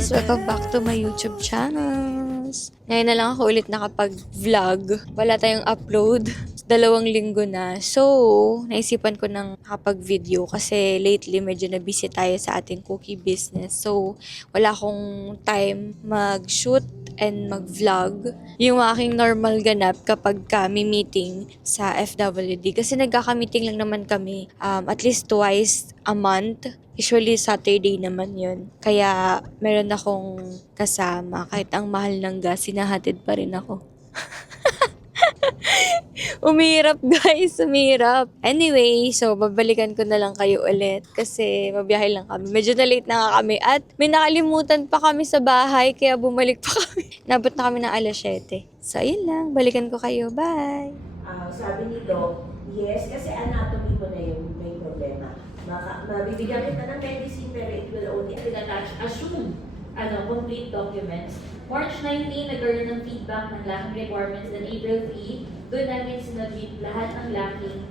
guys! Welcome back to my YouTube channels. Ngayon na lang ako ulit nakapag-vlog. Wala tayong upload. 2 linggo na. So, naisipan ko ng kapag-video kasi lately medyo na-busy tayo sa ating cookie business. So, wala akong time mag-shoot and mag-vlog. Yung aking normal ganap kapag kami meeting sa FWD. Kasi nagkaka-meeting lang naman kami at least twice a month. Usually, Saturday naman yun. Kaya, meron akong kasama. Kahit ang mahal ng gas, sinahatid pa rin ako. Umirap, guys. Umirap. Anyway, so, babalikan ko na lang kayo ulit. Kasi, mabiyahe lang kami. Medyo na late na nga kami. At may nakalimutan pa kami sa bahay. Kaya bumalik pa kami. Nabot na kami ng 7:00. So, ayun lang. Balikan ko kayo. Bye! Sabi ni Doc, yes, kasi anatomy mo na yung may problema. Mabibigyan kita ng medicine pero it will only attach, assume, complete documents. March 19, nagkaroon ng feedback ng lacking requirements. Then April 3, doon namin sinabit lahat ng lacking.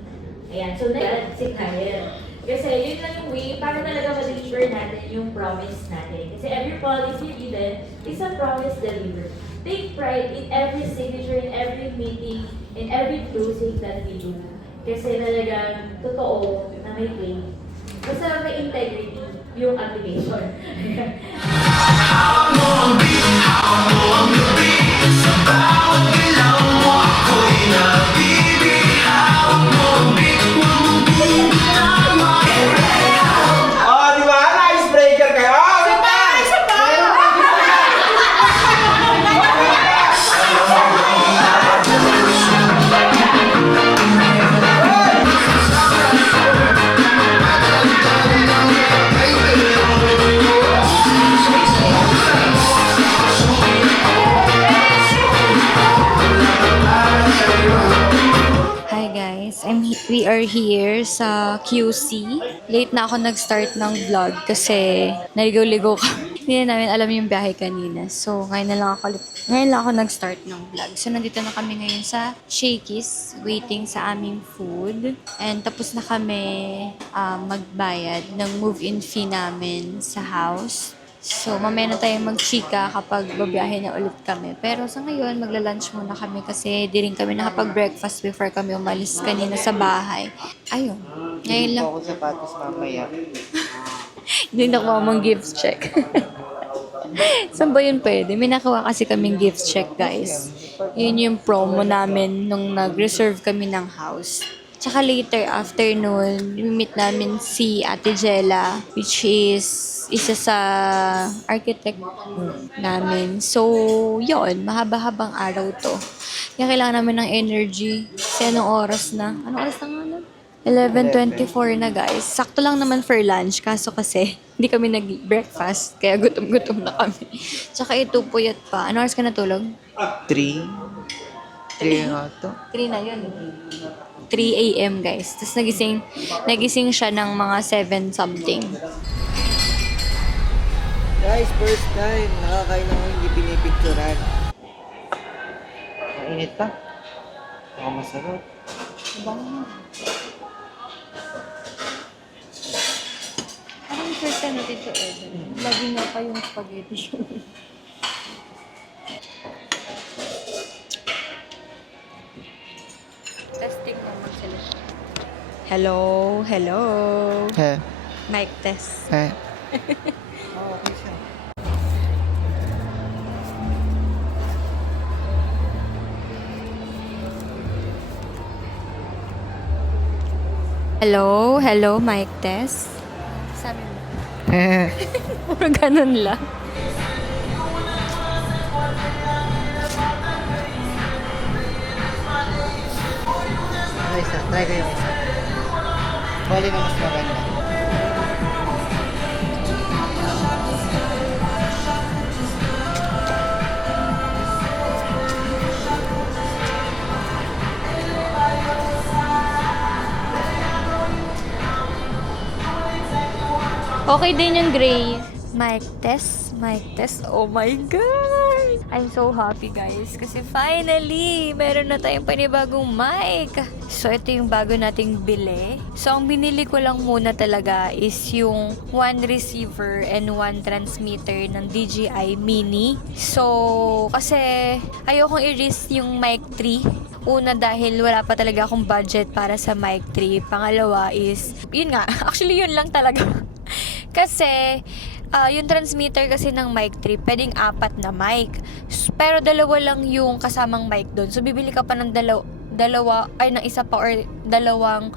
Ayan, so nag-signayan. Kasi yun lang yung way para talaga ma-deliver natin yung promise natin. Kasi every policy given is a promise delivered. Take pride in every signature, in every meeting, in every closing that we do. Kasi talagang totoo na may claim. Basta may integrity yung application. We are here sa QC. Late na ako nag-start ng vlog kasi naligaw-ligaw ka. Hindi na namin alam yung biyahe kanina. So, ngayon lang ako nag-start ng vlog. So, nandito na kami ngayon sa Shakey's, waiting sa aming food. And tapos na kami magbayad ng move-in fee namin sa house. So, mamaya na tayo mag-chika kapag babiyahe na ulit kami. Pero sa ngayon, magla-lunch muna kami kasi di rin kami nakapag-breakfast before kami umalis kanina sa bahay. Ayun. Ngayon lang. Hindi ako sapatos mamaya. Hindi nakuha mong gift check. Saan ba yun pwede? May nakuha kasi kaming gift check, guys. Yun yung promo namin nung nag-reserve kami ng house. Tsaka later, afternoon, meet namin si Ate Jella, which is isa sa architect namin. So, yun, mahaba-habang araw to. Kaya kailangan namin ng energy. Kasi anong oras na? Anong oras na nga nun? 11:24 na, guys. Sakto lang naman for lunch. Kaso kasi, hindi kami nag-breakfast. Kaya gutom-gutom na kami. Tsaka ito, puyat pa. Anong oras ka natulog? 3 nga to. 3 na yun. 3 a.m. guys. Tapos nagising siya ng mga 7 something. Guys, first time. Nakakain ako hindi pinipicturan. Mainit pa. Baka masarap. Bang. Parang first time natin to order. Lagi nga pa yung spaghetti yun. Testing naman sila. Hello, hello. He. Mic test. He. Okay siya. Hello, hello, mic test. Sabi mo. Puro ganun lang. Try ko yung isa. Bali na mas maganda. Okay din yung gray. Mic test. Mic test. Oh my God! I'm so happy guys. Kasi finally, meron na tayong panibagong mic. So, ito yung bago nating bili. So, ang binili ko lang muna talaga is yung one receiver and one transmitter ng DJI Mini. So, kasi ayokong i-risk yung mic 3. Una dahil wala pa talaga akong budget para sa mic 3. Pangalawa is, yun nga, actually yun lang talaga. Kasi, yung transmitter kasi ng mic 3, pwedeng 4 na mic. Pero dalawa lang yung kasamang mic doon. So, bibili ka pa ng ng isa pa or dalawang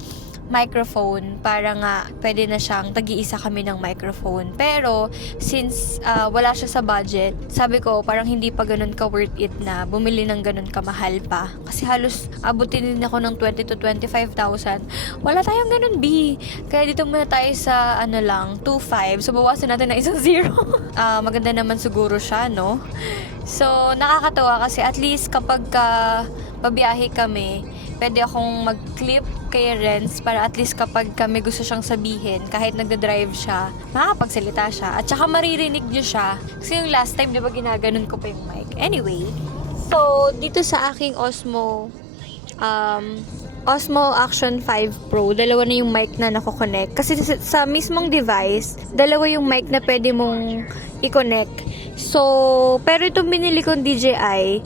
microphone para nga pwede na siyang tag-iisa kami ng microphone. Pero since wala siya sa budget, sabi ko parang hindi pa ganun ka worth it na bumili ng ganun kamahal pa. Kasi halos abutin din ako ng 20 to 25,000. Wala tayong ganun, B. Kaya dito muna tayo sa 2.5. So bawasan natin ng isang 0. Maganda naman siguro siya, no? So nakakatawa kasi at least kapag babiyahe kami, pwede akong mag-clip kay Renz para at least kapag kami gusto siyang sabihin, kahit nagda-drive siya, makakapagsalita siya. At saka maririnig niyo siya. Kasi yung last time, di ba, ginaganon ko pa yung mic. Anyway, so, dito sa aking Osmo Action 5 Pro, dalawa na yung mic na nako-connect. Kasi sa mismong device, dalawa yung mic na pwede mong i-connect. So, pero itong binili kong DJI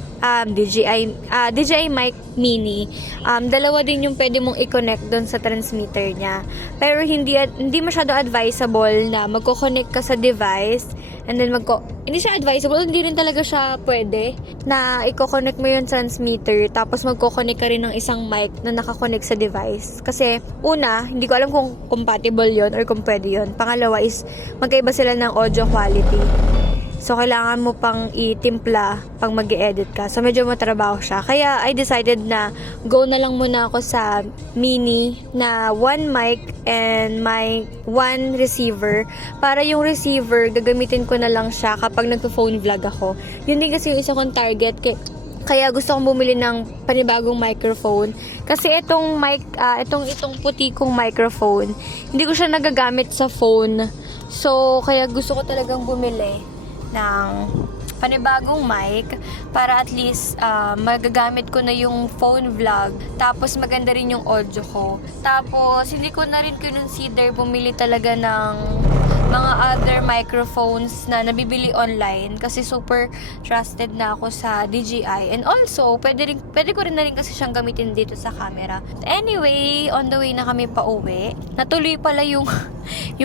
mic mini, dalawa din yung pwede mong i-connect doon sa transmitter niya. Pero hindi masyado advisable na magko-connect ka sa device and then hindi siya advisable, hindi rin talaga siya pwede na i-connect mo yung transmitter tapos magko-connect ka rin ng isang mic na nakakonect sa device. Kasi una, hindi ko alam kung compatible yon or kung pwede yon. Pangalawa is magkaiba sila ng audio quality. So, kailangan mo pang itimpla pang mag-edit ka. So, medyo matrabaho siya. Kaya, I decided na go na lang muna ako sa mini na one mic and my one receiver. Para yung receiver, gagamitin ko na lang siya kapag nagpo-phone vlog ako. Yun din kasi yung isa kong target. Kaya gusto kong bumili ng panibagong microphone. Kasi itong puti kong microphone, hindi ko siya nagagamit sa phone. So, kaya gusto ko talagang bumili ng panibagong mic para at least magagamit ko na yung phone vlog, tapos maganda rin yung audio ko. Tapos hindi ko na rin consider bumili talaga ng mga other microphones na nabibili online kasi super trusted na ako sa DJI, and also pwede ko rin na rin kasi siyang gamitin dito sa camera. Anyway, on the way na kami pa uwi, natuloy pala yung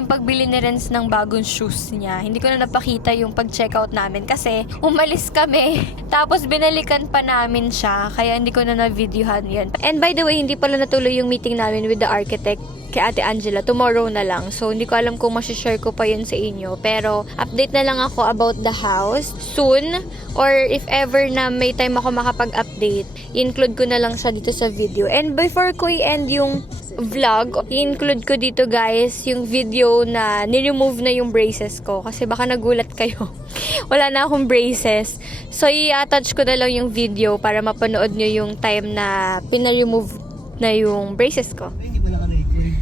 pagbili ni Renz ng bagong shoes niya. Hindi ko na napakita yung pag-checkout namin kasi umalis kami. Tapos binalikan pa namin siya. Kaya hindi ko na na-videohan yan. And by the way, hindi pala natuloy yung meeting namin with the architect kay Ate Angela. Tomorrow na lang. So, hindi ko alam kung masishare ko pa yun sa inyo. Pero, update na lang ako about the house soon. Or if ever na may time ako makapag-update, include ko na lang siya dito sa video. And before ko i-end yung vlog, i-include ko dito guys yung video na ni-remove na yung braces ko. Kasi baka nagulat kayo. Wala na akong braces. So, i-attach ko na lang yung video para mapanood nyo yung time na pina-remove na yung braces ko. Ay, hindi pala ka na-record.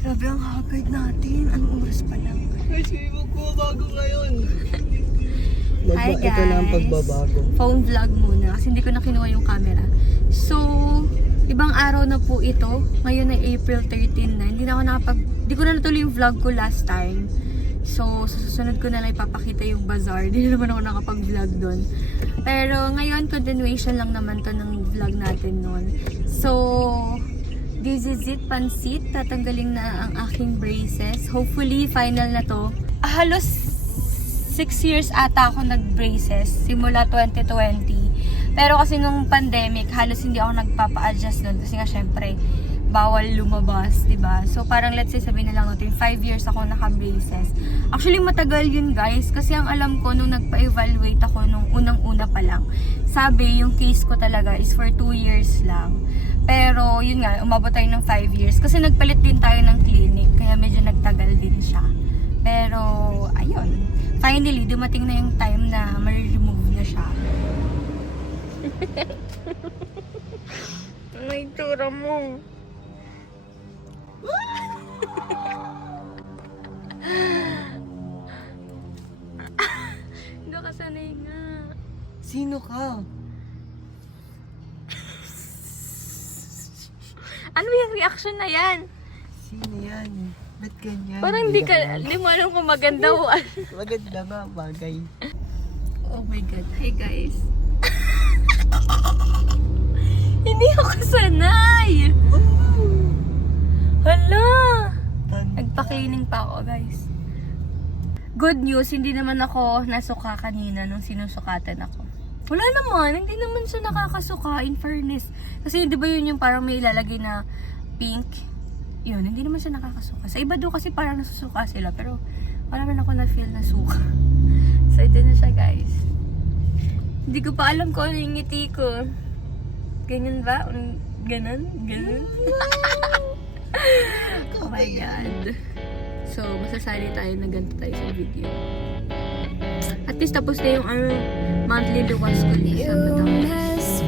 Grabe ang haggard natin. Anong oras pa lang? Ay, sige mo ko bago ngayon. Hi guys. Ito na ang pagbabago. Phone vlog muna kasi hindi ko na kinuha yung camera. So, ibang araw na po ito. Ngayon ay April 13 na. Hindi ko na natuloy yung vlog ko last time. So, sa susunod ko na lang ipapakita yung bazaar. Hindi na naman ako nakapag-vlog doon. Pero ngayon, continuation lang naman to ng vlog natin noon. So, this is it, pansit. Tatanggalin na ang aking braces. Hopefully, final na to. Halos 6 years ata ako nag-braces. Simula 2020. Pero kasi nung pandemic, halos hindi ako nagpapa-adjust doon. Kasi nga, syempre, bawal lumabas, diba? So, parang let's say, sabihin na lang natin, 5 years ako naka-braces. Actually, matagal yun, guys. Kasi ang alam ko, nung nagpa-evaluate ako nung unang-una pa lang, sabi, yung case ko talaga is for 2 years lang. Pero, yun nga, umabot tayo ng 5 years. Kasi nagpalit din tayo ng clinic, kaya medyo nagtagal din siya. Pero, ayun. Finally, dumating na yung time na ma-remove na siya. May tura mo. ka sanay nga. Sino ka? Ano yung reaction na yan? Sino yan? Ba't ganyan? Parang hindi mo alam kung maganda o ano. Maganda nga, bagay. Oh my God. Hi guys. Hindi ako sanay. Hala. Nagpa-cleaning pa ako guys. Good news, hindi naman ako nasuka kanina nung sinusukatan ako. Wala naman, hindi naman siya nakakasuka in fairness. Kasi di ba yun yung parang may ilalagay na pink? Yun, hindi naman siya nakakasuka. Sa iba doon kasi parang nasusuka sila, pero wala naman ako na-feel na suka. So ito na siya guys. Hindi ko pa alam kung ano yung ngiti ko. Ganyan ba? Ganon? Ganon? Oh my God. So, masasali tayo na ganito tayo sa video. At least tapos na yung monthly luwas ko ni sa Batangas.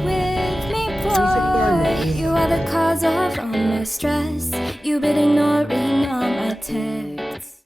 You are the cause of all my stress. You've been ignoring all my texts.